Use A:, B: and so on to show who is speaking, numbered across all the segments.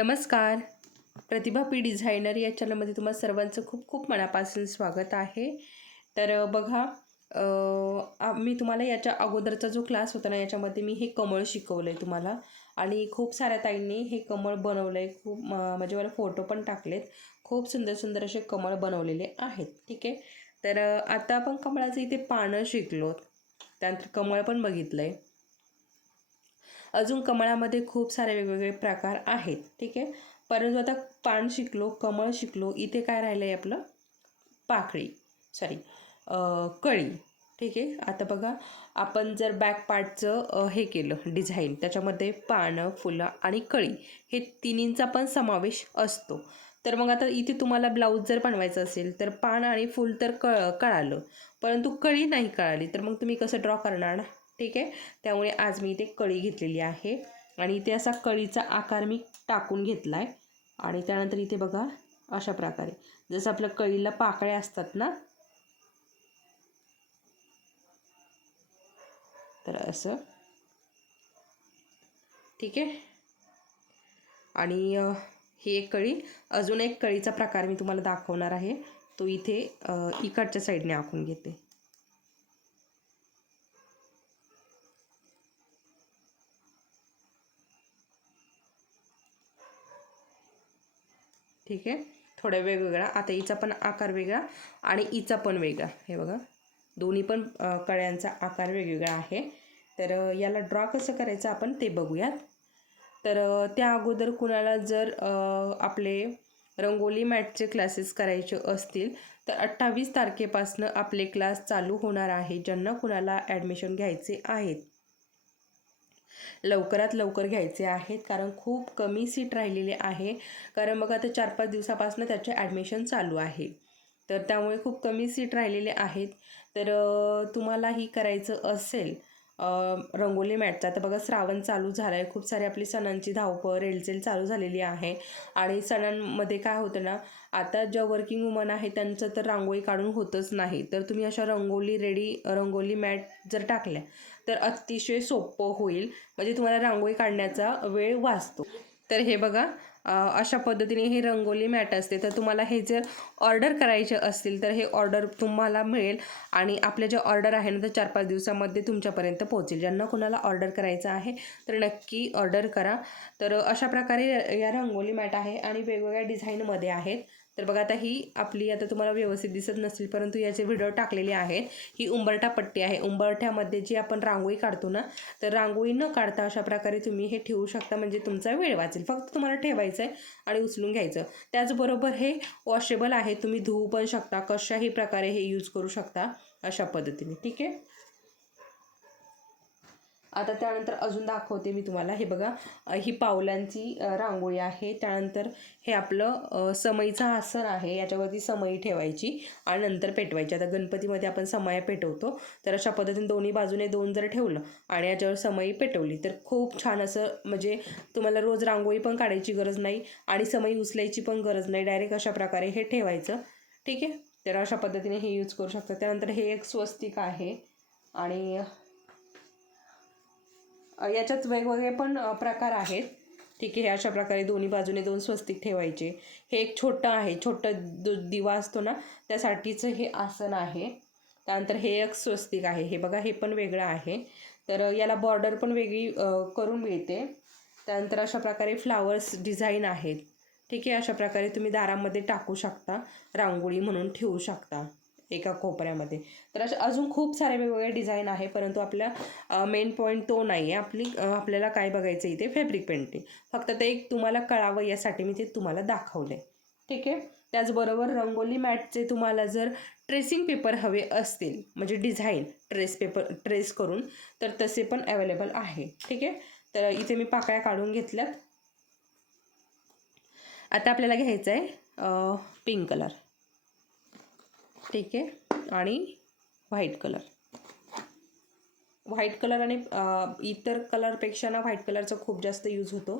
A: नमस्कार. प्रतिभा P designer या चॅनलमध्ये तुम्हा सर्वांचं खूप खूप मनापासून स्वागत आहे. तर बघा मी तुम्हाला याच्या अगोदरचा जो क्लास होता ना याच्यामध्ये मी हे कमळ शिकवलं आहे तुम्हाला. आणि खूप साऱ्या ताईंनी हे कमळ बनवलं आहे खूप म्हणजे मला फोटो पण टाकलेत. खूप सुंदर सुंदर असे कमळ बनवलेले आहेत. ठीक आहे? तर आता आपण कमळाचं इथे पानं शिकलो त्यानंतर कमळ पण बघितलं आहे अजून कमळामध्ये खूप सारे वेगवेगळे प्रकार आहेत ठीक आहे? परंतु आता पान शिकलो कमळ शिकलो इथे काय राहिलं आहे आपलं पाकळी सॉरी कळी ठीक आहे? आता बघा आपण जर बॅक पार्टचं हे केलं डिझाईन त्याच्यामध्ये पानं फुलं आणि कळी हे तिन्हींचा पण समावेश असतो. तर मग आता इथे तुम्हाला ब्लाऊज जर बनवायचं असेल तर पान आणि फुल तर कळ कळालं. परंतु कळी नाही कळाली तर मग तुम्ही कसं ड्रॉ करणार ना? ठीक आहे? त्यामुळे आज मी इथे कळी घेतलेली आहे. आणि इथे असा कळीचा आकार मी टाकून घेतला आहे आणि त्यानंतर इथे बघा अशा प्रकारे. जसं आपल्या कळीला पाकळ्या असतात ना? तर असं. ठीक आहे? आणि ही एक कळी. अजून एक कळीचा प्रकार मी तुम्हाला दाखवणार आहे. तो इथे इकडच्या साईडने आखून घेते. ठीक आहे? थोडा वेगवेगळा आता हिचा पण आकार वेगळा आणि हिचा पण वेगळा. हे बघा. दोन्ही पण कळ्यांचा आकार वेगवेगळा आहे. तर याला ड्रॉ कसं करायचं आपण ते बघूयात. तर त्या अगोदर कुणाला जर आपले रंगोली मॅटचे क्लासेस करायचे असतील तर अठ्ठावीस तारखेपासनं आपले क्लास चालू होणार आहे ज्यांना कुणाला ॲडमिशन घ्यायचे आहेत. लवकरात लवकर घ्यायचे आहेत कारण खूप कमी सीट राहिलेली आहे. कारण मग आता चार पाच दिवसापासून त्याचे ॲडमिशन चालू आहे. तर त्यामुळे खूप कमी सीट राहिलेले आहेत. तर तुम्हाला तुम्हालाही करायचं असेल रंगोली मॅटचा. तर बघा श्रावण चालू झाला आहे खूप सारे आपली सणांची धावपळ रेलचेल चालू झालेली आहे. आणि सणांमध्ये काय होतं ना आता ज्या वर्किंग वुमन आहे त्यांचं तर रांगोळी काढून होतच नाही. तर तुम्ही अशा रंगोली रेडी रंगोली मॅट जर टाकल्या तर अतिशय सोपं होईल. म्हणजे तुम्हाला रांगोळी काढण्याचा वेळ वाचतो. तर हे बघा अशा पद्धतीने हे रंगोली मॅट असते. तर तुम्हाला हे जर ऑर्डर करायचे असतील तर हे ऑर्डर तुम्हाला मिळेल. आणि आपल्या जे ऑर्डर आहे ना तर चार पाच दिवसामध्ये तुमच्यापर्यंत पोहोचेल. ज्यांना कुणाला ऑर्डर करायचं आहे तर नक्की ऑर्डर करा. तर अशा प्रकारे या रंगोली मॅट आहे आणि वेगवेगळ्या डिझाईनमध्ये आहेत. तर बघा आता ही आपली आता तुम्हाला व्यवस्थित दिसत नसेल परंतु याचे व्हिडिओ टाकलेले आहेत. ही उंबरठा पट्टी आहे. उंबरठ्यामध्ये जी आपण रांगोळी काढतो ना तर रांगोळी न काढता अशा प्रकारे तुम्ही हे ठेवू शकता. म्हणजे तुमचा वेळ वाचेल. फक्त तुम्हाला ठेवायचं आहे आणि उचलून घ्यायचं. त्याचबरोबर हे वॉशेबल आहे. तुम्ही धुवू पण शकता. कशाही प्रकारे हे यूज करू शकता अशा पद्धतीने. ठीक आहे? आता त्यानंतर अजून दाखवते मी तुम्हाला. हे बघा ही पावलांची रांगोळी आहे. त्यानंतर हे आपलं समईचं आसन आहे. याच्यावरती समई ठेवायची आणि नंतर पेटवायची. आता गणपतीमध्ये आपण समया पेटवतो. तर अशा पद्धतीने दोन्ही बाजूने दोन जर ठेवलं आणि याच्यावर समई पेटवली तर खूप छान असं म्हणजे तुम्हाला रोज रांगोळी पण काढायची गरज नाही आणि समई उचलायची पण गरज नाही. डायरेक्ट अशा प्रकारे हे ठेवायचं. ठीक आहे? तर अशा पद्धतीने हे यूज करू शकता. त्यानंतर हे एक स्वस्तिक आहे आणि याच्यात वेगवेगळे पण प्रकार आहेत. ठीक आहे अशा प्रकारे दोन्ही बाजूने दोन स्वस्तिक ठेवायचे. हे एक छोटं आहे छोटं दो दिवा असतो ना त्यासाठीचं हे आसन आहे. त्यानंतर हे एक स्वस्तिक आहे. हे बघा हे पण वेगळं आहे. तर याला बॉर्डर पण वेगळी करून मिळते. त्यानंतर अशा प्रकारे फ्लावर्स डिझाईन आहेत. ठीक आहे अशा प्रकारे तुम्ही दारामध्ये टाकू शकता. रांगोळी म्हणून ठेवू शकता. एका कोपऱ्यामध्ये. तर अशा अजून खूप सारे वेगवेगळे डिझाईन आहे परंतु आपला मेन पॉईंट तो नाही आहे आपली आपल्याला काय बघायचं इथे? Fabric painting. फक्त ते एक तुम्हाला कळावं यासाठी मी ते तुम्हाला दाखवलं आहे ठीक आहे? त्याचबरोबर रंगोली मॅटचे तुम्हाला जर ट्रेसिंग पेपर हवे असतील म्हणजे डिझाईन ट्रेस पेपर ट्रेस करून तर तसे पण अवेलेबल आहे. ठीक आहे? तर इथे मी पाकळ्या काढून घेतल्यात. आता आपल्याला घ्यायचं आहे पिंक कलर. ठीक आहे. आणि व्हाईट कलर. व्हाईट कलर आणि इतर कलरपेक्षा ना व्हाईट कलरचा खूप जास्त यूज होतो.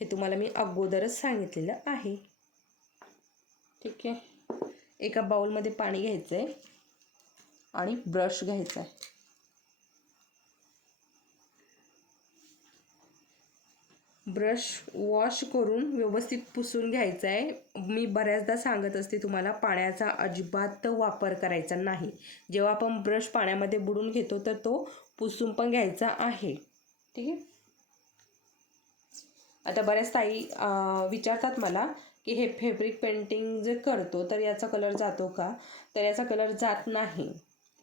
A: हे तुम्हाला मी अगोदरच सांगितलेलं आहे. ठीक आहे. एका बाउलमध्ये पाणी घ्यायचं आहे आणि ब्रश घ्यायचा आहे ब्रश वॉश करून व्यवस्थित पुसून घ्यायचा आहे मी बऱ्याचदा सांगत असते तुम्हाला पाण्याचा अजिबात वापर करायचा नाही. जेव्हा आपण ब्रश पाण्यामध्ये बुडून घेतो तर तो पुसून पण घ्यायचा आहे. ठीक आहे? आता बऱ्याच ताई विचारतात मला की हे फेब्रिक पेंटिंग जे करतो तर याचा कलर जातो का? तर याचा कलर जात नाही.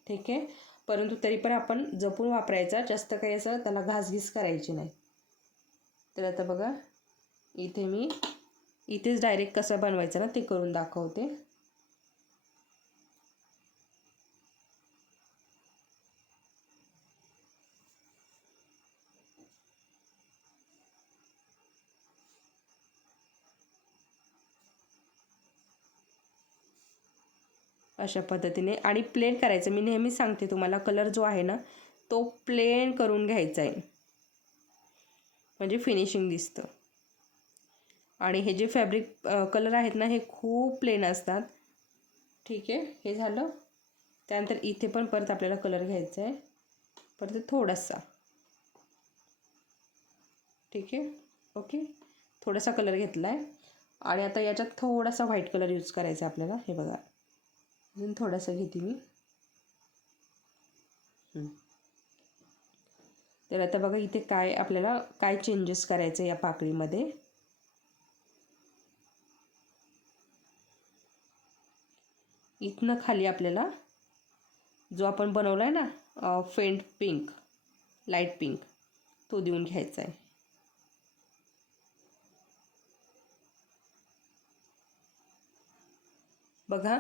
A: ठीक आहे? परंतु तरी पण आपण जपून वापरायचा जास्त काही असं त्याला घासघीस करायची नाही. तर आता बघा इथे मी इथेच डायरेक्ट कसं बनवायचं ना ते करून दाखवते. अशा पद्धतीने आणि प्लेन करायचं. मी नेहमी सांगते तुम्हाला कलर जो आहे ना तो प्लेन करून घ्यायचा आहे. म्हणजे फिनिशिंग दिसतं. आणि हे जे फॅब्रिक कलर आहेत ना हे खूप प्लेन असतात. ठीक आहे हे झालं. त्यानंतर इथे पण परत आपल्याला कलर घ्यायचा आहे. परत थोडासा. ठीक आहे ओके थोडासा कलर घेतला आहे आणि आता याच्यात थोडासा व्हाईट कलर यूज करायचा आहे आपल्याला. हे बघा. अजून थोडासा घेते मी. हं. तर आता बघा इथे काय आपल्याला काय चेंजेस करायचे या पाकळीमध्ये. इथनं खाली आपल्याला जो आपण बनवला आहे ना फेंट पिंक लाइट पिंक तो देऊन घ्यायचा आहे बघा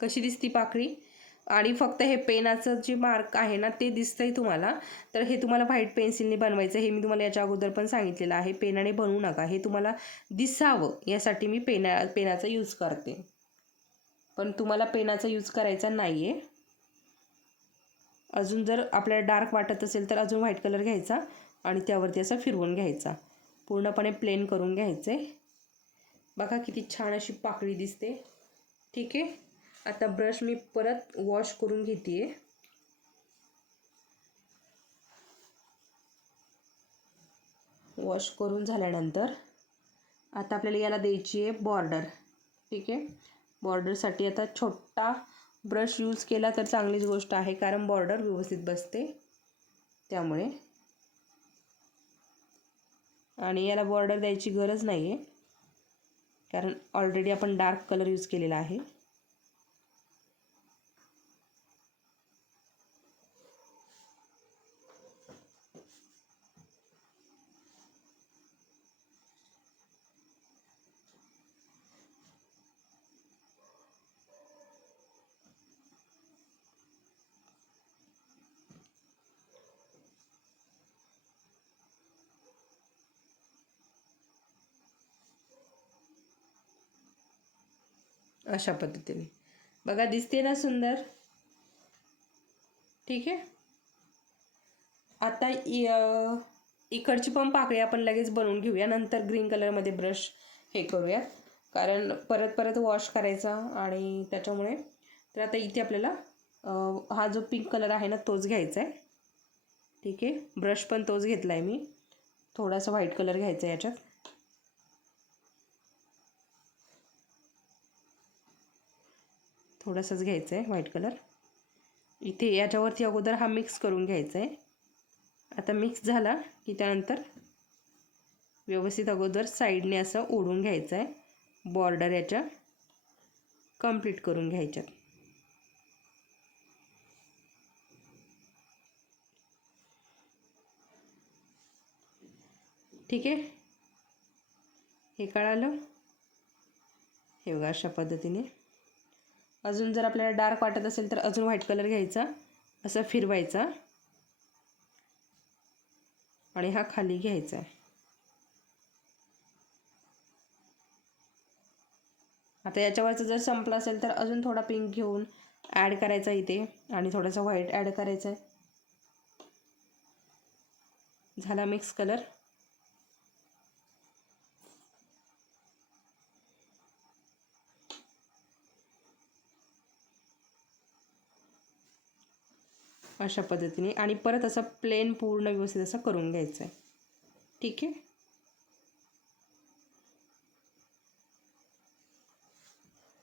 A: कशी दिसती पाकळी? आणि फक्त हे पेनाचं जे मार्क आहे ना ते दिसतंय तुम्हाला. तर हे तुम्हाला व्हाईट पेन्सिलने बनवायचं हे मी तुम्हाला याच्या अगोदर पण सांगितलेलं आहे. पेनाने बनवू नका. हे तुम्हाला दिसावं यासाठी मी पेना पेनाचा यूज करते. पण तुम्हाला पेनाचा यूज करायचा नाही आहे अजून जर आपल्याला डार्क वाटत असेल तर अजून व्हाईट कलर घ्यायचा आणि त्यावरती असा फिरवून घ्यायचा. पूर्णपणे प्लेन करून घ्यायचं आहे बघा किती छान अशी पाकळी दिसते. ठीक आहे? आता ब्रश मी परत वॉश करून घेते वॉश करून झाल्यानंतर आता आपल्याला याला द्यायची आहे बॉर्डर. ठीक आहे? बॉर्डरसाठी आता छोटा ब्रश यूज केला तर चांगलीच गोष्ट आहे कारण बॉर्डर व्यवस्थित बसते. त्यामुळे. आणि याला बॉर्डर द्यायची गरज नाही आहे कारण ऑलरेडी आपण डार्क कलर यूज केलेला आहे. अशा पद्धतीने. बघा दिसते ना सुंदर? ठीक आहे? आता इ- इकडची पण पाकळी आपण लगेच बनवून घेऊया. नंतर ग्रीन कलरमध्ये ब्रश हे करूया. कारण परत परत वॉश करायचा आणि त्याच्यामुळे तर आता इथे आपल्याला हा जो पिंक कलर आहे ना तोच घ्यायचा आहे. ठीक आहे? ब्रश पण तोच घेतला आहे मी. थोडासा व्हाईट कलर घ्यायचा आहे याच्यात. थोडासाच घ्यायचा आहे व्हाईट कलर इथे याच्यावरती अगोदर हा मिक्स करून घ्यायचा आहे आता मिक्स झाला की त्यानंतर व्यवस्थित अगोदर साईडने असं ओढून घ्यायचं आहे बॉर्डर याच्या कंप्लीट करून घ्यायच्यात. ठीक आहे? हे कळालं? हे बघा अशा पद्धतीने. अजून जर आपल्याला डार्क वाटत असेल तर अजून व्हाईट कलर घ्यायचा. असं फिरवायचा. आणि हा खाली घ्यायचा. आहे आता याच्यावरचं जर संपलं असेल तर अजून थोडा पिंक घेऊन ॲड करायचा इथे. आणि थोडासा व्हाईट ॲड करायचा. आहे झाला मिक्स कलर. अशा पद्धतीने आणि परत असं प्लेन पूर्ण व्यवस्थित असं करून घ्यायचं आहे ठीक आहे?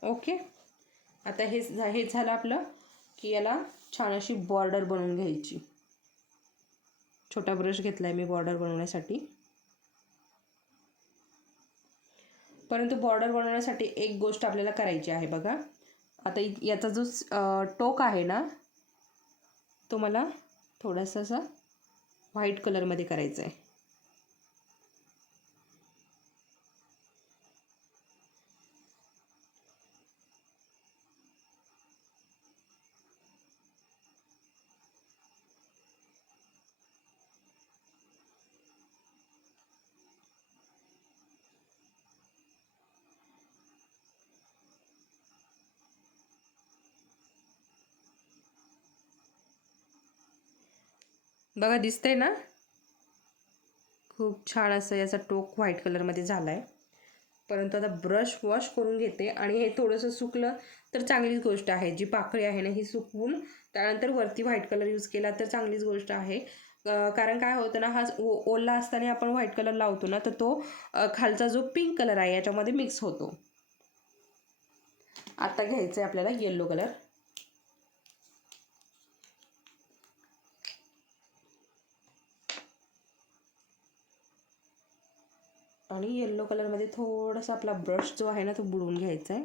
A: ओके आता हे हे झालं आपलं की याला छान अशी बॉर्डर बनवून घ्यायची. छोटा ब्रश घेतला आहे मी बॉर्डर बनवण्यासाठी. परंतु बॉर्डर बनवण्यासाठी एक गोष्ट आपल्याला करायची आहे बघा. आता याचा जो टोक आहे ना तो मला थोडासा असा व्हाईट कलरमध्ये करायचा आहे. बघा दिसतंय ना? खूप छान असं याचा टोक व्हाईट कलरमध्ये झाला आहे परंतु आता ब्रश वॉश करून घेते आणि हे थोडंसं सुकलं तर चांगलीच गोष्ट आहे. जी पाकळी आहे ना ही सुकवून त्यानंतर वरती व्हाईट कलर यूज केला तर चांगलीच गोष्ट आहे. कारण काय होतं ना हा ओ ओला असताना आपण व्हाईट कलर लावतो ना तर तो खालचा जो पिंक कलर आहे याच्यामध्ये मिक्स होतो. आता घ्यायचं आहे आपल्याला येल्लो कलर. आणि येल्लो कलरमध्ये थोडासा आपला ब्रश जो आहे ना तो बुडवून घ्यायचा आहे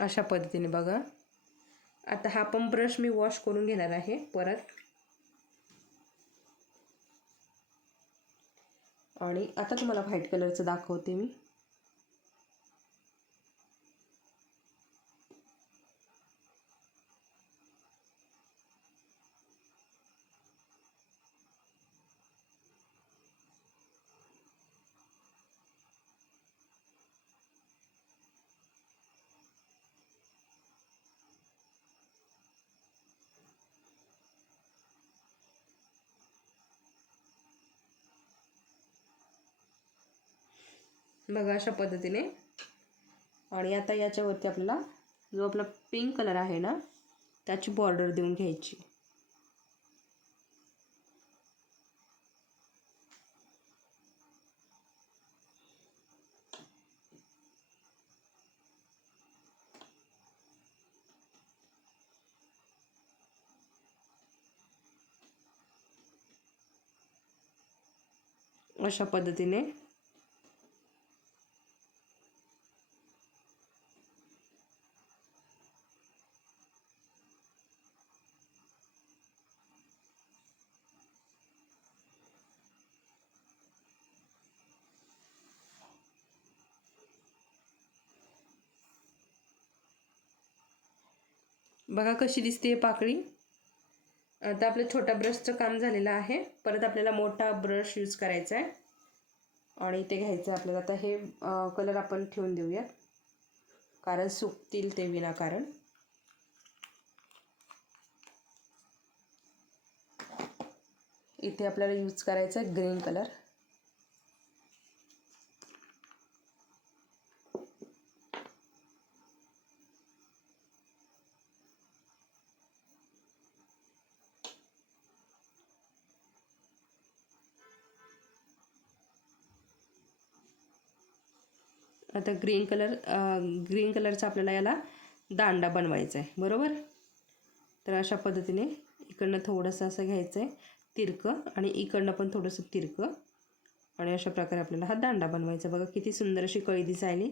A: अशा पद्धतीने बघा. आता हा पण ब्रश मी वॉश करून घेणार आहे परत. आणि आता तुम्हाला व्हाईट कलरचं दाखवते मी. बघा अशा पद्धतीने. आणि आता याच्यावरती आपल्याला जो आपला पिंक कलर आहे ना त्याची बॉर्डर देऊन घ्यायची. अशा पद्धतीने बघा कशी दिसते पाकळी. आता आपलं छोट्या ब्रशचं काम झालेलं आहे. परत आपल्याला मोठा ब्रश यूज करायचा आहे. आणि ते घ्यायचं आहे आपल्याला. आता हे कलर आपण ठेवून देऊयात. कारण सुकतील ते विनाकारण. इथे आपल्याला यूज करायचं आहे ग्रीन कलर आता ग्रीन कलर ग्रीन कलरचा आपल्याला याला दांडा बनवायचा आहे बरोबर? तर अशा पद्धतीने इकडनं थोडंसं असं घ्यायचं आहे तिरकं आणि इकडनं पण थोडंसं तिरकं. आणि अशा प्रकारे आपल्याला हा दांडा बनवायचा. बघा किती सुंदर अशी कळी दिसायली.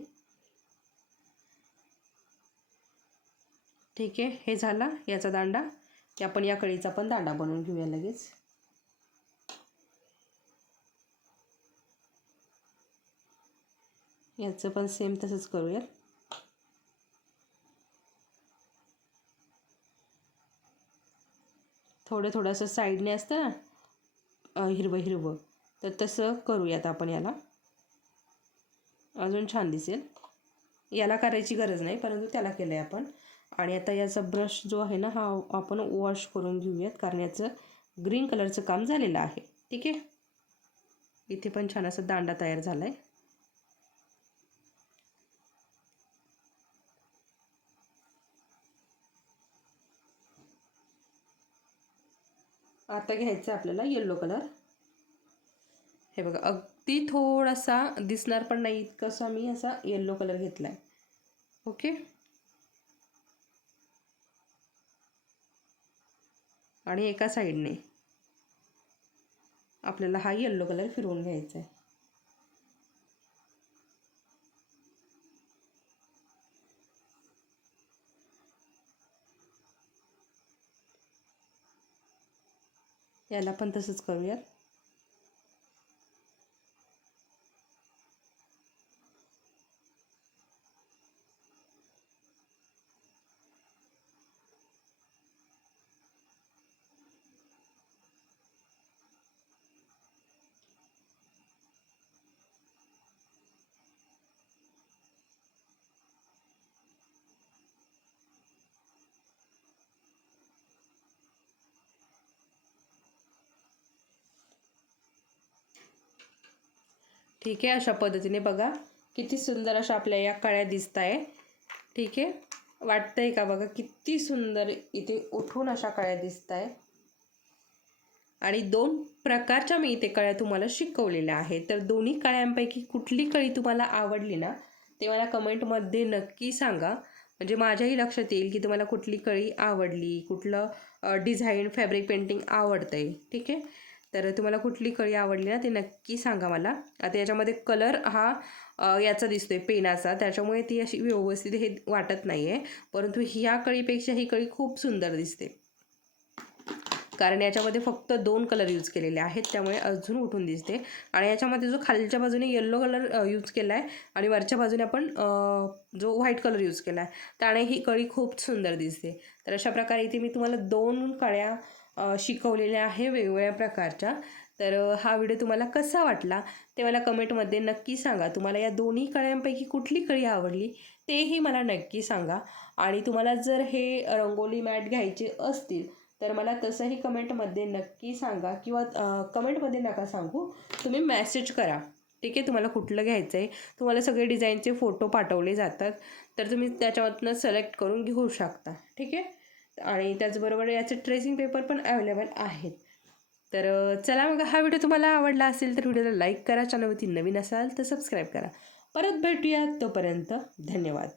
A: ठीक आहे हे झाला याचा दांडा. की आपण या कळीचा पण दांडा बनवून घेऊया लगेच. याचं पण सेम तसंच करूयात. थोडं थोडंसं साईडने असतं ना हिरवं हिरवं. तर तसं करूयात आपण याला. अजून छान दिसेल. याला करायची गरज नाही परंतु त्याला केलं आहे आपण. आणि आता याचा ब्रश जो आहे ना हा आपण वॉश करून घेऊयात कारण याचं ग्रीन कलरचं काम झालेलं आहे. ठीक आहे? इथे पण छान असा दांडा तयार झाला आहे आता घ्यायचं आहे आपल्याला येल्लो कलर हे बघा अगदी थोडासा दिसणार पण नाही इतकासा मी असा येल्लो कलर घेतला आहे ओके आणि एका साईडने आपल्याला हा येल्लो कलर फिरवून घ्यायचा आहे याला पण तसंच करूयात. ठीक आहे अशा पद्धतीने बघा. किती सुंदर अशा आपल्या या कळ्या दिसत आहे ठीक आहे. वाटतंय का बघा किती सुंदर इथे उठून अशा कळ्या दिसत आहे आणि दोन प्रकारच्या मी इथे कळ्या तुम्हाला शिकवलेल्या आहेत. तर दोन्ही कळ्यांपैकी कुठली कळी तुम्हाला आवडली ना ते मला कमेंटमध्ये नक्की सांगा. म्हणजे माझ्याही लक्षात येईल की तुम्हाला कुठली कळी आवडली कुठलं डिझाईन फॅब्रिक पेंटिंग आवडतं आहे ठीक आहे. तर तुम्हाला कुठली कळी आवडली ना ते नक्की सांगा मला. आता याच्यामध्ये कलर हा याचा दिसतो आहे पेनाचा. त्याच्यामुळे ती अशी व्यवस्थित हे वाटत नाही आहे परंतु ह्या कळीपेक्षा ही कळी खूप सुंदर दिसते. कारण याच्यामध्ये फक्त दोन कलर यूज केलेले आहेत. त्यामुळे अजून उठून दिसते. आणि याच्यामध्ये जो खालच्या बाजूने येल्लो कलर यूज केला आहे आणि वरच्या बाजूने आपण जो व्हाईट कलर यूज केला आहे त्याने ही कळी खूप सुंदर दिसते. तर अशा प्रकारे इथे मी तुम्हाला दोन कळ्या शिकवलेल्या आहे वेगवेगळ्या प्रकारच्या. तर हा व्हिडिओ तुम्हाला कसा वाटला ते मला कमेंटमध्ये नक्की सांगा. तुम्हाला या दोन्ही कळ्यांपैकी कुठली कळी आवडली तेही मला नक्की सांगा. आणि तुम्हाला जर हे रंगोली मॅट घ्यायचे असतील तर मला तसंही कमेंटमध्ये नक्की सांगा किंवा कमेंटमध्ये नका सांगू. तुम्ही मॅसेज करा. ठीक आहे? तुम्हाला कुठलं घ्यायचं आहे तुम्हाला सगळे डिझाईनचे फोटो पाठवले जातात. तर तुम्ही त्याच्यामधनं सिलेक्ट करून घेऊ शकता. ठीक आहे? आणि त्याचबरोबर याचे ट्रेसिंग पेपर पण अवेलेबल आहेत. तर चला मग हा व्हिडिओ तुम्हाला आवडला असेल तर व्हिडिओला लाईक करा. चॅनलवरती नवीन असाल तर सबस्क्राईब करा. परत भेटूया तोपर्यंत धन्यवाद.